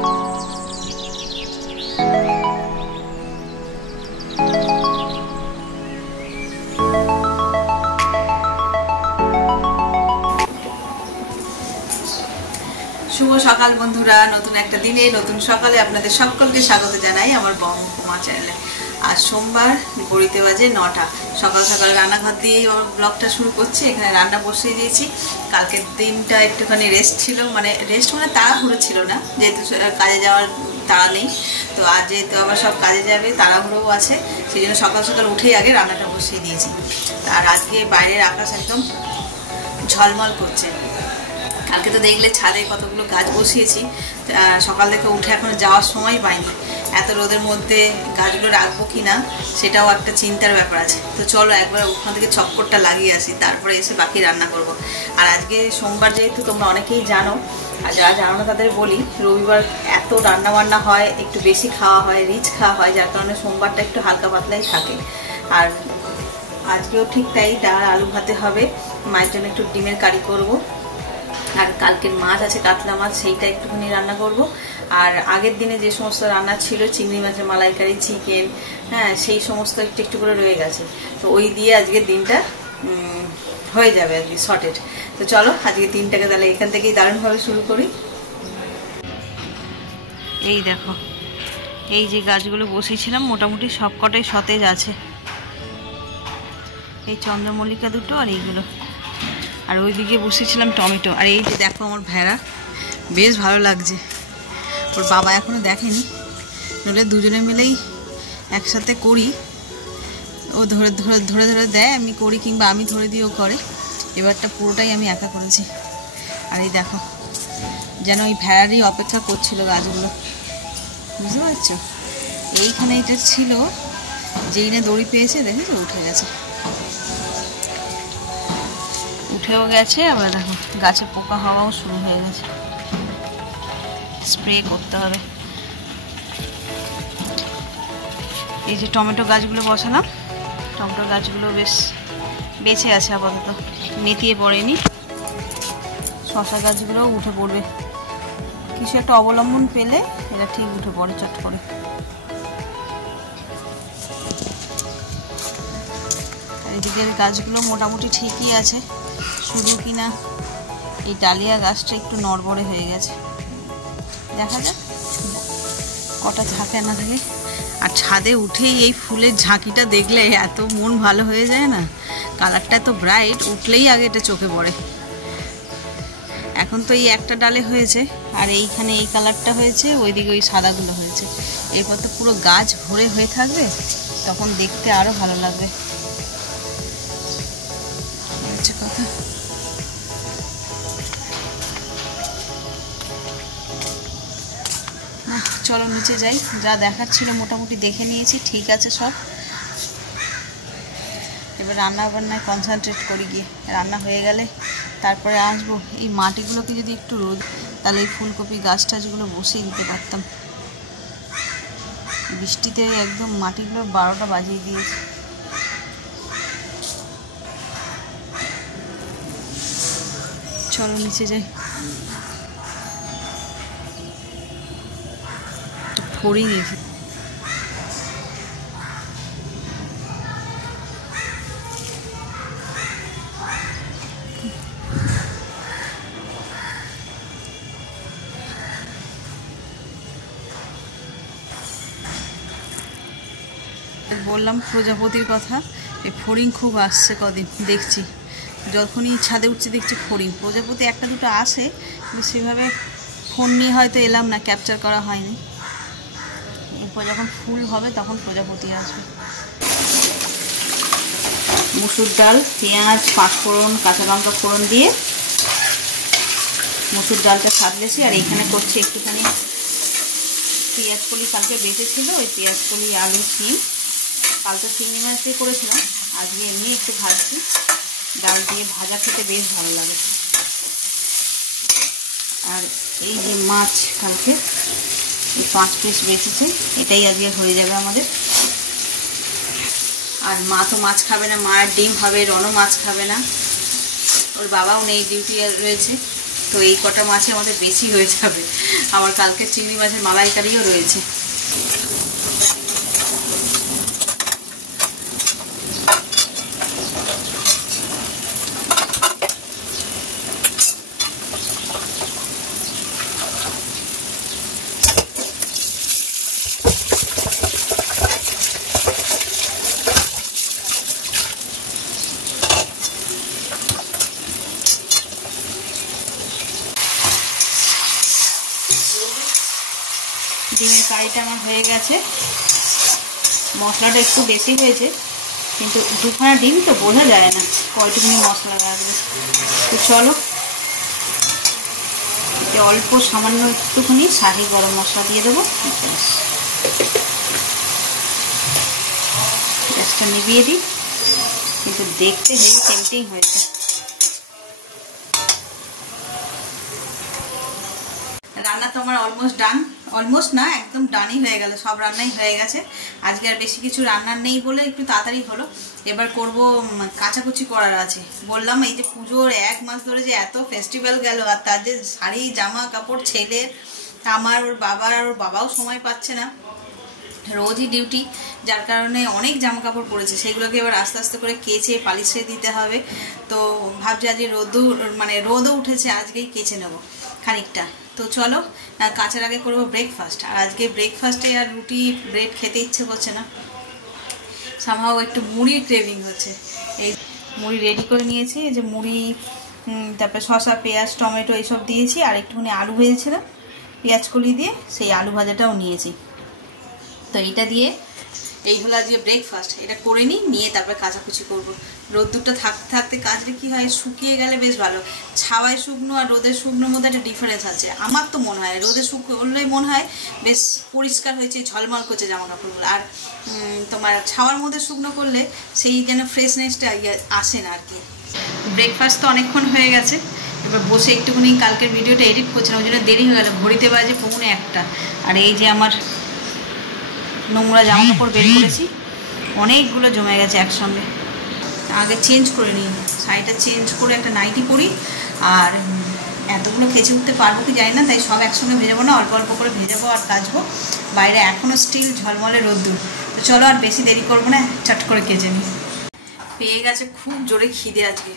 শুভ সকাল বন্ধুরা, নতুন একটা দিনে নতুন সকালে আপনাদের সকলকে স্বাগত জানাই আমার বঙ্গকুমা চ্যানেলে। আজ সোমবার, ঘড়িতে বাজে 9টা। সকাল সকাল রান্নাঘর দিয়েই আমার ব্লগটা শুরু করছি। এখানে রান্না বসিয়ে দিয়েছি। কালকের দিনটা একটুখানি রেস্ট ছিল, মানে তাড়াহুড়ো ছিল না, যেহেতু কাজে যাওয়ার তাড়া নেই। তো আজ যেহেতু আবার সব কাজে যাবে, তাড়াহুড়োও আছে, সেই জন্য সকাল সকাল উঠেই আগে রান্নাটা বসিয়ে দিয়েছি। আর আজকে বাইরের আকাশ একদম ঝলমল করছে। কালকে তো দেখলে ছাদে কতগুলো গাছ বসিয়েছি, সকাল থেকে উঠে এখনো যাওয়ার সময় পাইনি। এত রোদের মধ্যে গাছগুলো রাখবো কি না সেটাও একটা চিন্তার ব্যাপার আছে। তো চলো একবার ওখান থেকে চক্করটা লাগিয়ে আসি, তারপরে এসে বাকি রান্না করব। আর আজকে সোমবার যেহেতু তোমরা অনেকেই জানো, আর যারা জানো না তাদের বলি, রবিবার এত রান্না বান্না হয়, একটু বেশি খাওয়া হয়, রিচ খাওয়া হয়, যার কারণে সোমবারটা একটু হালকা পাতলাই থাকে। আর আজকেও ঠিক তাই, ডাল আলু ভাতে হবে, মায়ের জন্য একটু ডিমের কারি করব। আর কালকের মাছ আছে, কাতলা মাছ, সেইটা একটুখানি রান্না করব। আর আগের দিনে যে সমস্ত রান্না ছিল, চিংড়ি মাছের মালাইকারি, চিকেন, হ্যাঁ, সেই সমস্ত একটু একটু করে রয়ে গেছে। তো ওই দিয়ে আজকের দিনটা হয়ে যাবে আর কি, সর্টেড। তো চলো আজকে দিনটাকে তাহলে এখান থেকেই দারুণভাবে শুরু করি। এই দেখো, এই যে গাছগুলো বসিয়েছিলাম মোটামুটি সব কটাই সতেজ আছে। এই চন্দ্রমল্লিকা দুটো আর এইগুলো। আর ওইদিকে বসিয়েছিলাম টমেটো। আর এই যে দেখো আমার ভেড়া, বেশ ভালো লাগছে। ওর বাবা এখনো দেখেনি, নইলে দুজনে মিলেই একসাথে করি। ও ধরে ধরে ধরে ধরে দেয়, আমি করি, কিংবা আমি ধরে দিয়ে ও করে। এবারটা পুরোটাই আমি একা করেছি। আর এই দেখো, যেন ওই ভেড়ারই অপেক্ষা করছিল গাছগুলো, বুঝতে পারছো? এইখানে এটা ছিল, যেই না দড়ি পেয়েছে দেখেছো, উঠে গেছে, উঠেও গেছে। আবার দেখো গাছে পোকা হওয়াও শুরু হয়ে গেছে, স্প্রে করতে হবে। এই যে টমেটো গাছগুলো বসালাম, টমেটো গাছগুলো বেশ বেঁচে আছে আপাতত, নেতিয়ে পড়েনি। শশা গাছগুলোও উঠে পড়বে, কিছু একটা অবলম্বন পেলে এরা ঠিক উঠে পড়ে চট করে। আর এদিকের গাছগুলো মোটামুটি ঠিকই আছে, শুধু কিনা এই ডালিয়া গাছটা একটু নড়বড়ে হয়ে গেছে। দেখা যাক কটা থাকে না থাকে। আর ছাদে উঠেই এই ফুলের ঝাঁকিটা দেখলে এত মন ভালো হয়ে যায় না, কালারটা এত ব্রাইট, উঠলেই আগে এটা চোখে পড়ে। এখন তো এই একটা ডালে হয়েছে, আর এইখানে এই কালারটা হয়েছে, ওইদিকে ওই সাদাগুলো হয়েছে। এরপর তো পুরো গাছ ভরে হয়ে থাকবে, তখন দেখতে আরও ভালো লাগবে। কথা, চলো নিচে যাই। যা দেখার ছিল মোটামুটি দেখে নিয়েছি, ঠিক আছে সব। এবার রান্না বান্নায় কনসেন্ট্রেট করি, গিয়ে রান্না হয়ে গেলে তারপরে আসবো। এই মাটিগুলোকে যদি একটু রোদ, তাহলে এই ফুলকপি গাছ টাছগুলো বসিয়ে দিতে পারতাম। বৃষ্টিতে একদম মাটিগুলো 12টা বাজিয়ে দিয়েছে। চলো নিচে যাই। ফড়িং দেখি, বললাম প্রজাপতির কথা, এই ফড়িং খুব আসছে কদিন দেখছি, যখনই ছাদে উঠছে দেখছি ফড়িং। প্রজাপতি একটা দুটো আসে, কিন্তু সেভাবে ফোন নিয়ে হয়তো এলাম না, ক্যাপচার করা হয়নি। এরপর যখন ফুল হবে তখন প্রজাপতি আসবে। মুসুর ডাল, পেঁয়াজ, পাঁচফোড়ন, কাঁচা লঙ্কা ফোড়ন দিয়ে মুসুর ডালটা সাজলেছি। আর এইখানে করছি একটুখানি পেঁয়াজ কলি, কালকে বেঁচেছিল ওই পেঁয়াজ কলি, আলু, শিম। কালকে চিংড়ি মাছ দিয়ে করেছিলাম, আজকে এমনি একটু ভাজছি। ডাল দিয়ে ভাজা খেতে বেশ ভালো লাগে। আর এই যে মাছ কালকে 5 পিস বেঁচেছে, এটাই আজকে হয়ে যাবে আমাদের। আর মা তো মাছ খাবে না, মায়ের ডিম হবে, রনও মাছ খাবে না, ওর বাবাও নেই, ডিউটি রয়েছে। তো এই কটা মাছে আমাদের বেশি হয়ে যাবে। আমার কালকে চিংড়ি মাছের মালাইকারিও রয়েছে। ডিমের কারিটা আমার হয়ে গেছে। মশলাটা একটু বেশি হয়েছে, কিন্তু দুখানা ডিম তো বোঝা যায় না কয়টুকুনি মশলা লাগবে। তো চলো, এতে অল্প সামান্য একটুখানি শাহি গরম মশলা দিয়ে দেবো। গ্যাসটা নিভিয়ে দিই, কিন্তু দেখতে হেভি টেম্পটিং হয়েছে। রান্না তো আমার অলমোস্ট ডান, অলমোস্ট না একদম ডানই হয়ে গেল, সব রান্নাই হয়ে গেছে। আজকে আর বেশি কিছু রান্নার নেই বলে একটু তাড়াতাড়ি হলো। এবার করব কাচাকুচি করার আছে। বললাম এই যে পুজোর 1 মাস ধরে যে এত ফেস্টিভ্যাল গেল, আর তার যে শাড়ি জামা কাপড় ছেলের, আমার ওর বাবার, আর ওর বাবাও সময় পাচ্ছে না, রোজই ডিউটি, যার কারণে অনেক জামা কাপড় পড়েছে। সেগুলোকে এবার আস্তে আস্তে করে কেচে পালিশে দিতে হবে। তো ভাবছি আজকে রোদও উঠেছে, আজকেই কেচে নেব খানিকটা। তো চলো, কাচার আগে করবো ব্রেকফাস্ট। আর আজকে ব্রেকফাস্টে আর রুটি ব্রেড খেতে ইচ্ছে করছে না, সামহাও একটু মুড়ির ক্রেভিং হচ্ছে। এই মুড়ি রেডি করে নিয়েছি, এই যে মুড়ি, তারপরে শসা, পেঁয়াজ, টমেটো এইসব দিয়েছি, আর একটুখানি আলু ভেজেছিলাম পেঁয়াজ কলি দিয়ে, সেই আলু ভাজাটাও নিয়েছি। তো এইটা দিয়ে এই হলো আজকে ব্রেকফাস্ট। এটা করে নিয়ে তারপরে কাচাকুচি করবো। রোদ্দুরটা থাকতে থাকতে কাজটা কী হয়, শুকিয়ে গেলে বেশ ভালো। ছাওয়ায় শুকনো আর রোদের শুকনোর মধ্যে একটা ডিফারেন্স আছে আমার তো মনে হয়। রোদে শুকনোই মনে হয় বেশ পরিষ্কার হয়েছে, ঝলমল করছে জামা কাপড়গুলো, আর তোমার ছাওয়ার মধ্যে শুকনো করলে সেই যেন ফ্রেশনেসটা আসে না আর কি। ব্রেকফাস্ট তো অনেকক্ষণ হয়ে গেছে, এবার বসে একটুখানি কালকের ভিডিওটা এডিট করছিলাম, ওই জন্য দেরি হয়ে গেল। ঘড়িতে বাজে 1:45। আর এই যে আমার নোংরা জামা কাপড় বের করেছি, অনেকগুলো জমে গেছে একসঙ্গে। আগে চেঞ্জ করে নিই, শাড়িটা চেঞ্জ করে একটা নাইটি পরি। আর এতগুলো কেচে উঠতে পারবো কি জানি না, তাই সব একসঙ্গে ভেজাবো না, অল্প অল্প করে ভেজাবো আর কাচবো। বাইরে এখনও স্টিল ঝলমলে রোদ্দুর। তো চলো আর বেশি দেরি করবো না, চট করে কেচে নিই। পেয়ে গেছে খুব জোরে খিদে আজকে।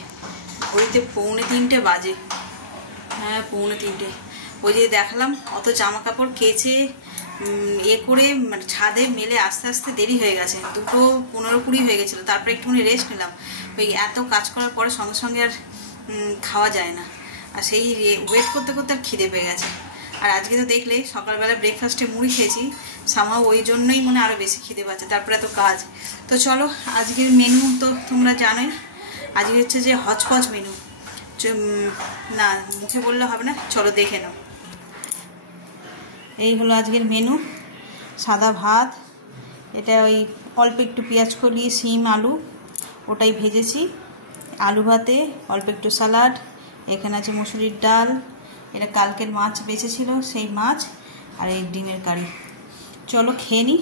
ঘড়িতে 2:45 বাজে, হ্যাঁ 2:45। ওই যে দেখালাম অত জামা কাপড় কেচে করে ছাদে মেলে আস্তে আস্তে দেরি হয়ে গেছে, 2:15-20 হয়ে গেছিলো। তারপরে একটুখানি রেস্ট নিলাম। ওই এত কাজ করার পরে সঙ্গে সঙ্গে আর খাওয়া যায় না, আর সেই ওয়েট করতে করতে আর খিদে পেয়ে গেছে। আর আজকে তো দেখলে সকালবেলা ব্রেকফাস্টে মুড়ি খেয়েছি, সামহাও ওই জন্যই মনে আরও বেশি খিদে পাচ্ছে, তারপরে এত কাজ। তো চলো, আজকের মেনু তো তোমরা জানোই। আজকে হচ্ছে যে হচপচ মেনু, না মুখে বললে হবে না, চলো দেখে নাও। এই হলো আজকের মেনু। সাদা ভাত, এটা ওই অল্প একটু পেঁয়াজ কলি, শিম, আলু ওটাই ভেজেছি। আলু ভাতে অল্প একটু স্যালাড, এখানে আছে মুসুরির ডাল, এটা কালকের মাছ বেঁচেছিল সেই মাছ, আর এই ডিমের কারি। চলো খেয়ে নিই।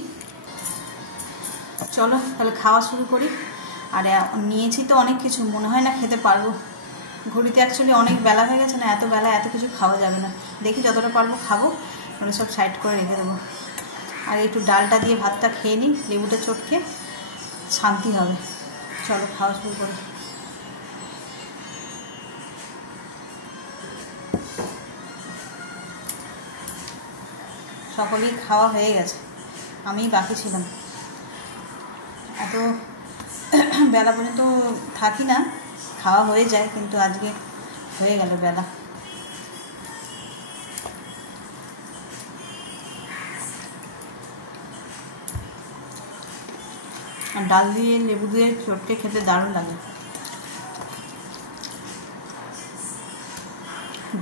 চলো তাহলে খাওয়া শুরু করি। আর নিয়েছি তো অনেক কিছু, মনে হয় না খেতে পারবো। ঘড়িতে অ্যাকচুয়ালি অনেক বেলা হয়ে গেছে না, এত বেলা এত কিছু খাওয়া যাবে না। দেখি যতটা পারবো খাবো, ওটা সব সাইড করে রেখে দেবো। আর একটু ডালটা দিয়ে ভাতটা খেয়ে নিই, লেবুটা চটকে, শান্তি হবে। চলো খাওয়া শুরু করি। সকলেই খাওয়া হয়ে গেছে, আমিই বাকি ছিলাম। এত বেলা পর্যন্ত থাকি না, খাওয়া হয়ে যায়, কিন্তু আজকে হয়ে গেল বেলা। আর ডাল দিয়ে লেবু দিয়ে চটকে খেতে দারুণ লাগে।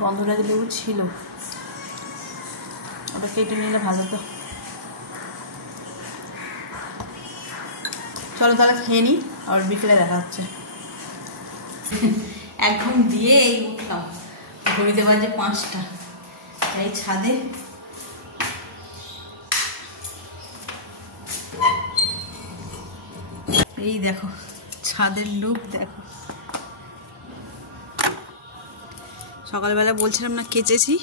গন্ধরাজ লেবু ছিল, ওটা কেটে নিলে ভালো তো। চলো তাহলে খেয়ে নিই, আর বিকেলে দেখা হচ্ছে। এক ঘুম দিয়ে এই উঠলাম, ঘড়িতে বাজে 5টা, তাই ছাদে এই দেখো ছাদের লুক দেখো, সকালবেলা বলছিলাম না কেচেছি,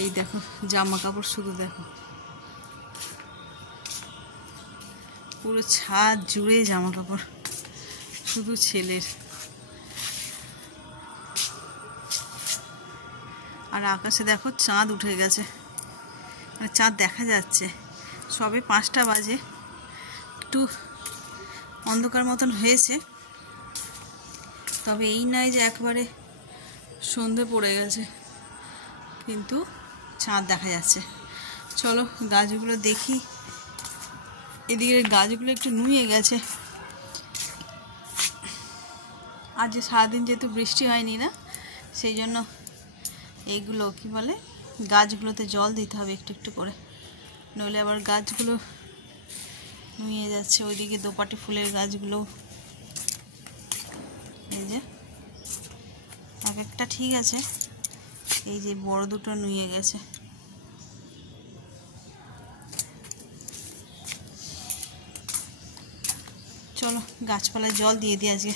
এই দেখো জামা কাপড় শুধু দেখো, পুরো ছাদ জুড়ে জামা কাপড়, শুধু ছেলের। আর আকাশে দেখো চাঁদ উঠে গেছে, মানে চাঁদ দেখা যাচ্ছে। সবে 5টা বাজে, একটু অন্ধকার মতন হয়েছে, তবে এই নয় যে একবারে সন্ধে পড়ে গেছে, কিন্তু চাঁদ দেখা যাচ্ছে। চলো গাছগুলো দেখি। এদিকে গাছগুলো একটু নুয়ে গেছে, আজ যে সারাদিন যেহেতু বৃষ্টি হয়নি না, সেই জন্য এইগুলো কি বলে, গাছগুলোতে জল দিতে হবে একটু একটু করে, নইলে আবার গাছগুলো নুয়ে যাচ্ছে। ওইদিকে দোপাটি ফুলের গাছগুলো এই যে এক একটা ঠিক আছে, এই যে বড় দুটো নুয়ে গেছে। চলো গাছপালায় জল দিয়ে দিই আজকে।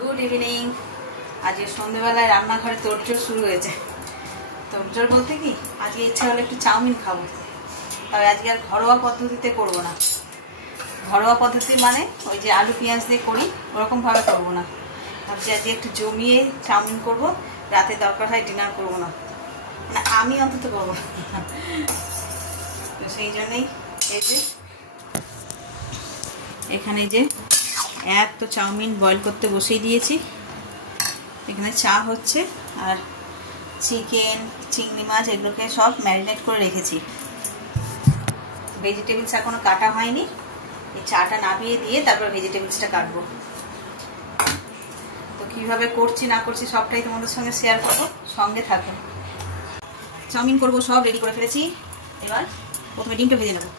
Good evening. আজকে সন্ধ্যেবেলায় রান্নাঘরে তোড়জোড় শুরু হয়েছে। তোড়জোড় বলতে কি, আজকে ইচ্ছা হলো একটু চাউমিন খাবো, তবে আজকে আর ঘরোয়া পদ্ধতিতে করব না। ঘরোয়া পদ্ধতি মানে ওই যে আলু পেঁয়াজ দিয়ে করি ওরকমভাবে করবো না, ভাবছি আজকে একটু জমিয়ে চাউমিন করব, রাতে দরকার হয় ডিনার করবো না, মানে আমি অন্তত করবো না। তো সেই জন্যই এই যে এখানে যে তো চাউমিন বয়েল করতে বসিয়ে দিয়েছি, এখানে চা হচ্ছে, আর চিকেন চিংড়ি মাছ এগুলোকে সব ম্যারিনেট করে রেখেছি। ভেজিটেবলস এখনো কাটা হয়নি, এই চাটা নামিয়ে দিয়ে তারপর ভেজিটেবলসটা কাটবো। তো কিভাবে করছি না করছি সবটাই তোমাদের সঙ্গে শেয়ার করবো, সঙ্গে থাকো। চাউমিন করবো, সব রেডি করে ফেলেছি। এবার প্রথমে ডিমটা ভেজে নেবো।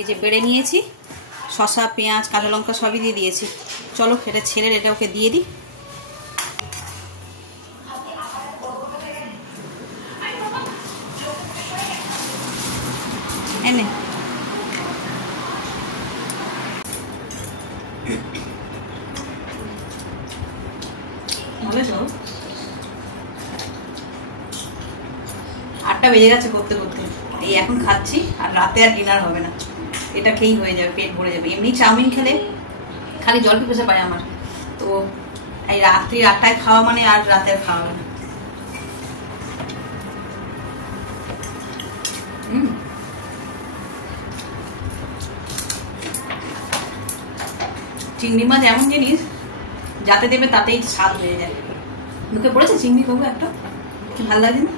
এই যে বেড়ে নিয়েছি, শসা পেঁয়াজ কাঁচা লঙ্কা সবই দিয়ে দিয়েছি। চলো এটা ছেড়ে এটা ওকে দিয়ে দিই। এনে বুঝেছো, 8টা বেজে গেছে করতে করতে, এই এখন খাচ্ছি, আর রাতে আর ডিনার হবে না, এটা খেয়েই হয়ে যাবে, পেট ভরে যাবে। এমনি চাউমিন খেলে খালি জল পিপাসা পায় আমার, তো এই রাত্রি 8টায় খাওয়া মানে আর রাতে আর খাওয়া হবে না। চিংড়ি মাছ এমন জিনিস যাতে দেবে তাতেই স্বাদ হয়ে যায়। মুখে পড়েছে চিংড়ি খাবো একটা, কি ভালো লাগে না?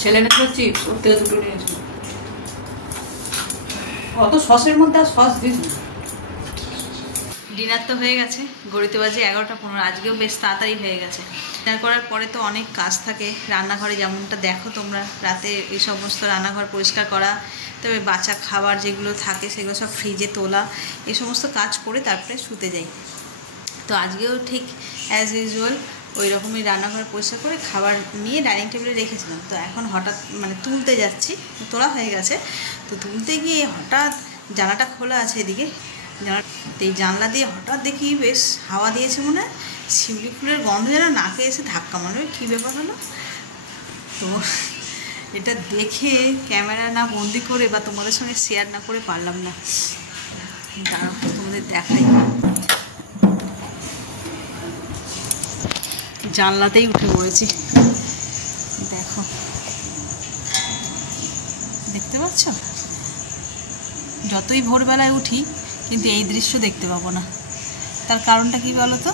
ছেলে নেছিল চিপস, ওর থেকে দুটো নিয়েছিল। অত সসের মধ্যে আর সস দিস না। ডিনার তো হয়ে গেছে, ঘড়িতে বাজে 11:15। আজকেও বেশ তাড়াতাড়ি হয়ে গেছে। ডিনার করার পরে তো অনেক কাজ থাকে রান্নাঘরে, যেমনটা দেখো তোমরা রাতে এই সমস্ত রান্নাঘর পরিষ্কার করা, তবে বাচ্চা খাবার যেগুলো থাকে সেগুলো সব ফ্রিজে তোলা, এই সমস্ত কাজ করে তারপরে শুতে যাই। তো আজকেও ঠিক অ্যাজ ইউজুয়াল ওই রকমই রান্নাঘর পরিষ্কার করে খাবার নিয়ে ডাইনিং টেবিলে রেখেছিলাম। তো এখন হঠাৎ তুলতে যাচ্ছি, তোলা হয়ে গেছে, তো তুলতে গিয়ে হঠাৎ জানালাটা খোলা আছে এদিকে, এই জানলা দিয়ে হঠাৎ দেখি বেশ হাওয়া দিয়েছে, মনে হয় শিউলি ফুলের গন্ধ যেন নাকে এসে ধাক্কা মারবে, কী ব্যাপার হলো। তো এটা দেখে ক্যামেরা না বন্দি করে বা তোমাদের সঙ্গে শেয়ার না করে পারলাম না, দাঁড়াও তোমাদের দেখাই। জানলাতেই উঠে পড়েছি, দেখো দেখতে পাচ্ছ। যতই ভোরবেলায় উঠি কিন্তু এই দৃশ্য দেখতে পাবো না। তার কারণটা কী বলো তো?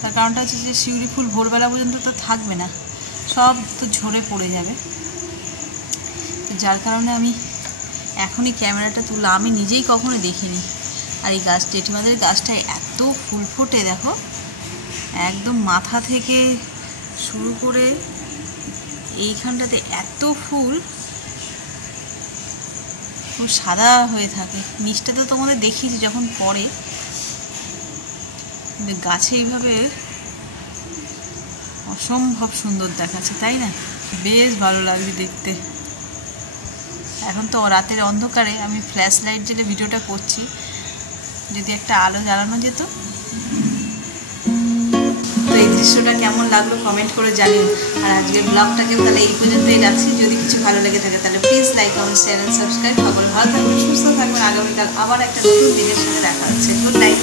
তার কারণটা হচ্ছে যে শিউলি ফুল ভোরবেলা পর্যন্ত তো থাকবে না, সব তো ঝরে পড়ে যাবে। যার কারণে আমি এখনই ক্যামেরাটা তুললাম, আমি নিজেই কখনো দেখিনি। আর এই গাছ, জেঠিমাদের গাছটায় এত ফুল ফোটে দেখো, একদম মাথা থেকে শুরু করে এইখানটাতে এত ফুল, খুব সাদা হয়ে থাকে। নিচটা তো তোমাদের দেখিয়েছি যখন পড়ে, কিন্তু গাছে এইভাবে অসম্ভব সুন্দর দেখাচ্ছে, তাই না? বেশ ভালো লাগছে দেখতে। এখন তো রাতের অন্ধকারে আমি ফ্ল্যাশ লাইট জ্বেলে ভিডিওটা করছি, যদি একটা আলো জ্বালানো যেত। তো এই দৃশ্যটা কেমন লাগলো কমেন্ট করে জানিও। আর আজকের ব্লগটাকেও তাহলে এই পর্যন্তই রাখছি। যদি কিছু ভালো লেগে থাকে তাহলে please like, comment, share and subscribe. সকলে ভালো থাকবেন, সুস্থ থাকবেন। আগামীকাল আবার একটা নতুন দিনের সাথে দেখা হচ্ছে। Good night.